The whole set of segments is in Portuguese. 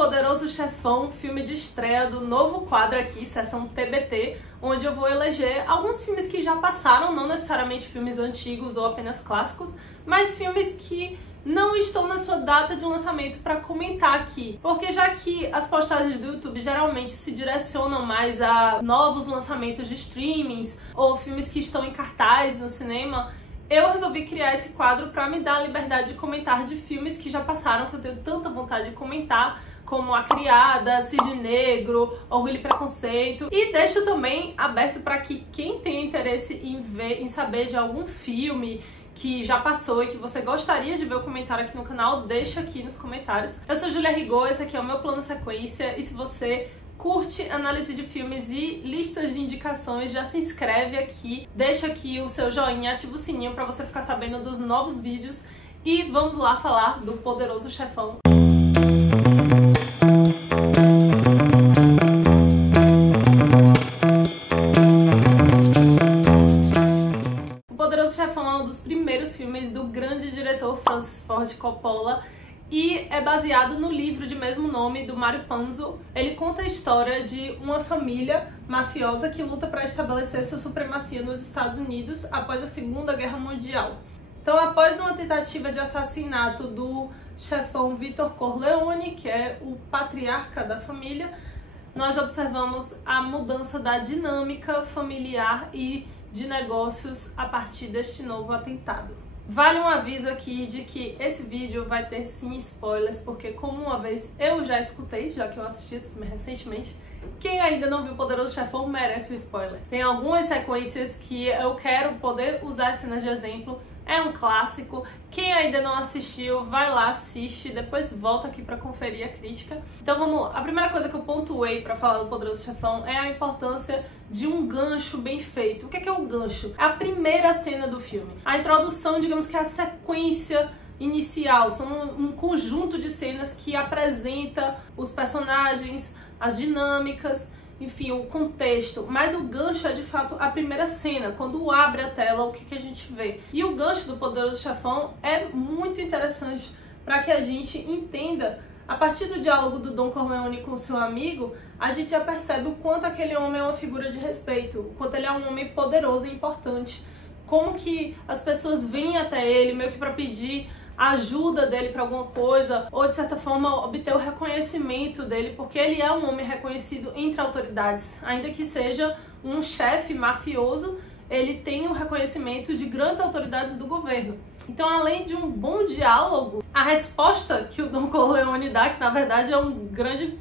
Poderoso Chefão, filme de estreia do novo quadro aqui, Sessão TBT, onde eu vou eleger alguns filmes que já passaram, não necessariamente filmes antigos ou apenas clássicos, mas filmes que não estão na sua data de lançamento para comentar aqui, porque já que as postagens do YouTube geralmente se direcionam mais a novos lançamentos de streamings ou filmes que estão em cartaz no cinema, eu resolvi criar esse quadro para me dar a liberdade de comentar de filmes que já passaram, que eu tenho tanta vontade de comentar, como A Criada, Cisne Negro, Orgulho e Preconceito. E deixo também aberto para que quem tem interesse em saber de algum filme que já passou e que você gostaria de ver o comentário aqui no canal, deixa aqui nos comentários. Eu sou Julia Rigaud, esse aqui é o meu plano sequência, e se você curte análise de filmes e listas de indicações, já se inscreve aqui, deixa aqui o seu joinha, ativa o sininho para você ficar sabendo dos novos vídeos e vamos lá falar do Poderoso Chefão. O Poderoso Chefão é um dos primeiros filmes do grande diretor Francis Ford Coppola e é baseado no livro de mesmo nome do Mario Puzo. Ele conta a história de uma família mafiosa que luta para estabelecer sua supremacia nos Estados Unidos após a Segunda Guerra Mundial. Então, após uma tentativa de assassinato do chefão Vito Corleone, que é o patriarca da família, nós observamos a mudança da dinâmica familiar e de negócios a partir deste novo atentado. Vale um aviso aqui de que esse vídeo vai ter sim spoilers, porque como uma vez eu já escutei, já que eu assisti esse filme recentemente, quem ainda não viu Poderoso Chefão merece o spoiler. Tem algumas sequências que eu quero poder usar as cenas de exemplo, é um clássico. Quem ainda não assistiu, vai lá, assiste, depois volta aqui pra conferir a crítica. Então vamos lá. A primeira coisa que eu pontuei pra falar do Poderoso Chefão é a importância de um gancho bem feito. O que é o gancho? É a primeira cena do filme. A introdução, digamos que é a sequência inicial. São um conjunto de cenas que apresenta os personagens, as dinâmicas, enfim, o contexto, mas o gancho é de fato a primeira cena, quando abre a tela, o que a gente vê. E o gancho do Poderoso Chefão é muito interessante para que a gente entenda, a partir do diálogo do Don Corleone com o seu amigo, a gente já percebe o quanto aquele homem é uma figura de respeito, o quanto ele é um homem poderoso e importante, como que as pessoas vêm até ele meio que para pedir a ajuda dele para alguma coisa, ou de certa forma obter o reconhecimento dele, porque ele é um homem reconhecido entre autoridades. Ainda que seja um chefe mafioso, ele tem o reconhecimento de grandes autoridades do governo. Então, além de um bom diálogo, a resposta que o Don Corleone dá, que na verdade é um grande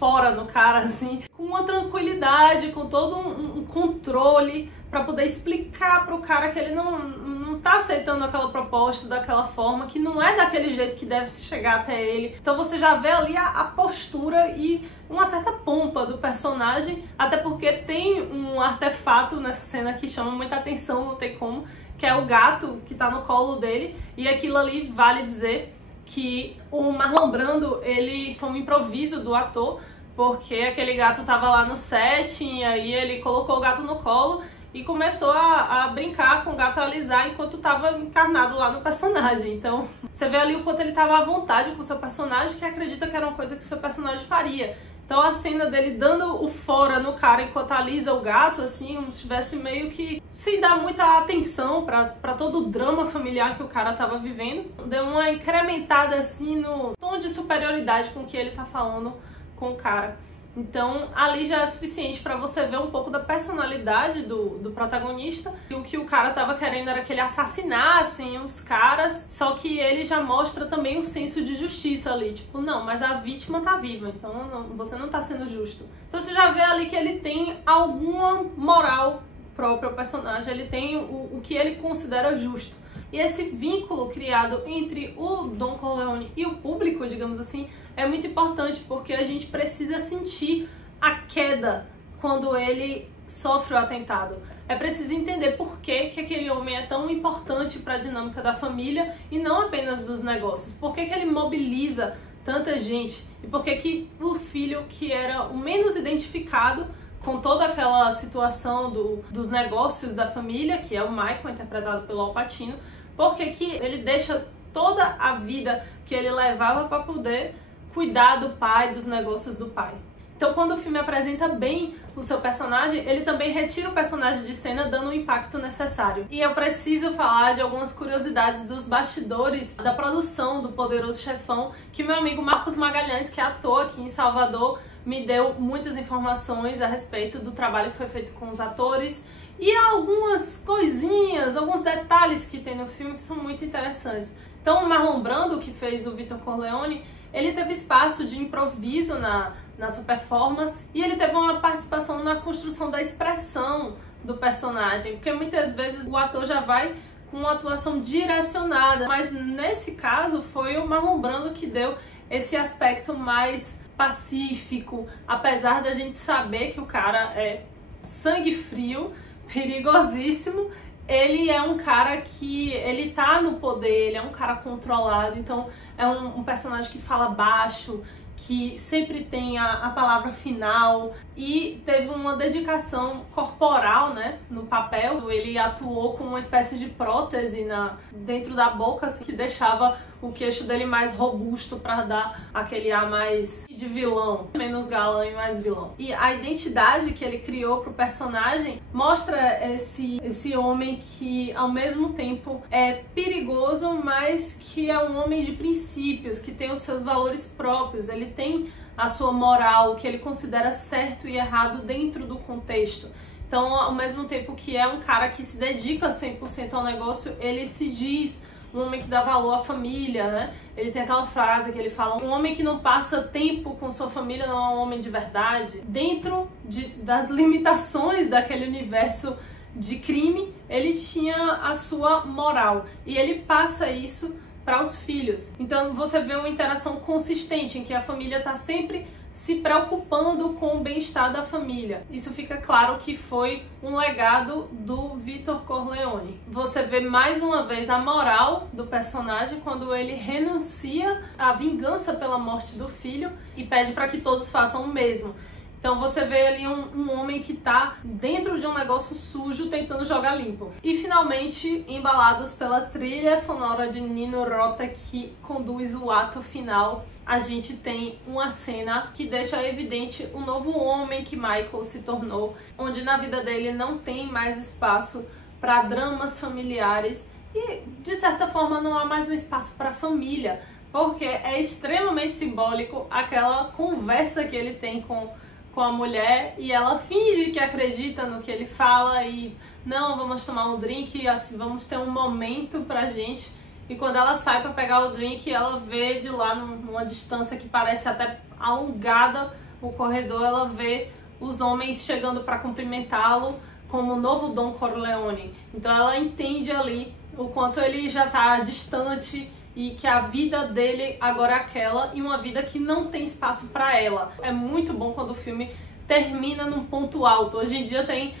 fora no cara, assim, com uma tranquilidade, com todo um controle, para poder explicar pro cara que ele não tá aceitando aquela proposta daquela forma, que não é daquele jeito que deve se chegar até ele. Então você já vê ali a postura e uma certa pompa do personagem, até porque tem um artefato nessa cena que chama muita atenção, não tem como, que é o gato que tá no colo dele, e aquilo ali vale dizer que o Marlon Brando, ele foi um improviso do ator, porque aquele gato tava lá no set, e aí ele colocou o gato no colo e começou a brincar com o gato, a alisar enquanto tava encarnado lá no personagem. Então, você vê ali o quanto ele tava à vontade com o seu personagem, que acredita que era uma coisa que o seu personagem faria. Então a cena dele dando o fora no cara enquanto alisa o gato, assim, como se estivesse meio que sem dar muita atenção pra todo o drama familiar que o cara tava vivendo. Deu uma incrementada, assim, no tom de superioridade com que ele tá falando com o cara. Então ali já é suficiente pra você ver um pouco da personalidade do protagonista. E o que o cara tava querendo era que ele assassinasse os caras, só que ele já mostra também um senso de justiça ali, tipo, não, mas a vítima tá viva, então você não tá sendo justo. Então você já vê ali que ele tem alguma moral própria ao personagem, ele tem o que ele considera justo. E esse vínculo criado entre o Don Corleone e o público, digamos assim, é muito importante, porque a gente precisa sentir a queda quando ele sofre o atentado. É preciso entender por que aquele homem é tão importante para a dinâmica da família e não apenas dos negócios. Por que ele mobiliza tanta gente e por que o filho, que era o menos identificado com toda aquela situação dos negócios da família, que é o Michael, interpretado pelo Al Pacino, porque que ele deixa toda a vida que ele levava para poder cuidar do pai, dos negócios do pai. Então, quando o filme apresenta bem o seu personagem, ele também retira o personagem de cena, dando o impacto necessário. E eu preciso falar de algumas curiosidades dos bastidores da produção do Poderoso Chefão, que meu amigo Marcos Magalhães, que é ator aqui em Salvador, me deu muitas informações a respeito do trabalho que foi feito com os atores e algumas coisinhas, alguns detalhes que tem no filme que são muito interessantes. Então, o Marlon Brando, que fez o Vitor Corleone, ele teve espaço de improviso na sua performance e ele teve uma participação na construção da expressão do personagem, porque muitas vezes o ator já vai com uma atuação direcionada, mas nesse caso foi o Marlon Brando que deu esse aspecto mais pacífico, apesar da gente saber que o cara é sangue frio, perigosíssimo. Ele é um cara que ele tá no poder, ele é um cara controlado, então é um personagem que fala baixo, que sempre tem a palavra final e teve uma dedicação corporal, né, no papel. Ele atuou com uma espécie de prótese dentro da boca, assim, que deixava o queixo dele mais robusto para dar aquele ar mais de vilão, menos galã e mais vilão. E a identidade que ele criou pro personagem mostra esse homem que ao mesmo tempo é perigoso, mas que é um homem de princípios, que tem os seus valores próprios. Ele tem a sua moral, o que ele considera certo e errado dentro do contexto. Então, ao mesmo tempo que é um cara que se dedica 100% ao negócio, ele se diz um homem que dá valor à família, né? Ele tem aquela frase que ele fala: um homem que não passa tempo com sua família não é um homem de verdade. Dentro das limitações daquele universo de crime, ele tinha a sua moral. E ele passa isso para os filhos. Então você vê uma interação consistente em que a família está sempre se preocupando com o bem-estar da família. Isso fica claro que foi um legado do Vitor Corleone. Você vê mais uma vez a moral do personagem quando ele renuncia à vingança pela morte do filho e pede para que todos façam o mesmo. Então você vê ali um homem que tá dentro de um negócio sujo tentando jogar limpo. E finalmente, embalados pela trilha sonora de Nino Rota, que conduz o ato final, a gente tem uma cena que deixa evidente o novo homem que Michael se tornou, onde na vida dele não tem mais espaço para dramas familiares e, de certa forma, não há mais um espaço para família, porque é extremamente simbólico aquela conversa que ele tem com a mulher e ela finge que acredita no que ele fala e não, vamos tomar um drink, assim, vamos ter um momento pra gente. E quando ela sai pra pegar o drink, ela vê de lá numa distância que parece até alongada o corredor, ela vê os homens chegando pra cumprimentá-lo como o novo Don Corleone. Então ela entende ali o quanto ele já tá distante e que a vida dele agora é aquela e uma vida que não tem espaço para ela. É muito bom quando o filme termina num ponto alto. Hoje em dia tem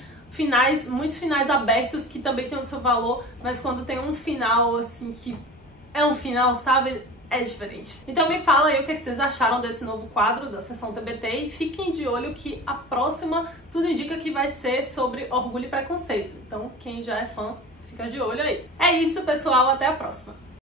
muitos finais abertos que também tem o seu valor, mas quando tem um final assim que é um final, sabe? É diferente. Então me fala aí o que vocês acharam desse novo quadro da Sessão TBT e fiquem de olho que a próxima tudo indica que vai ser sobre Orgulho e Preconceito. Então quem já é fã, fica de olho aí. É isso, pessoal, até a próxima.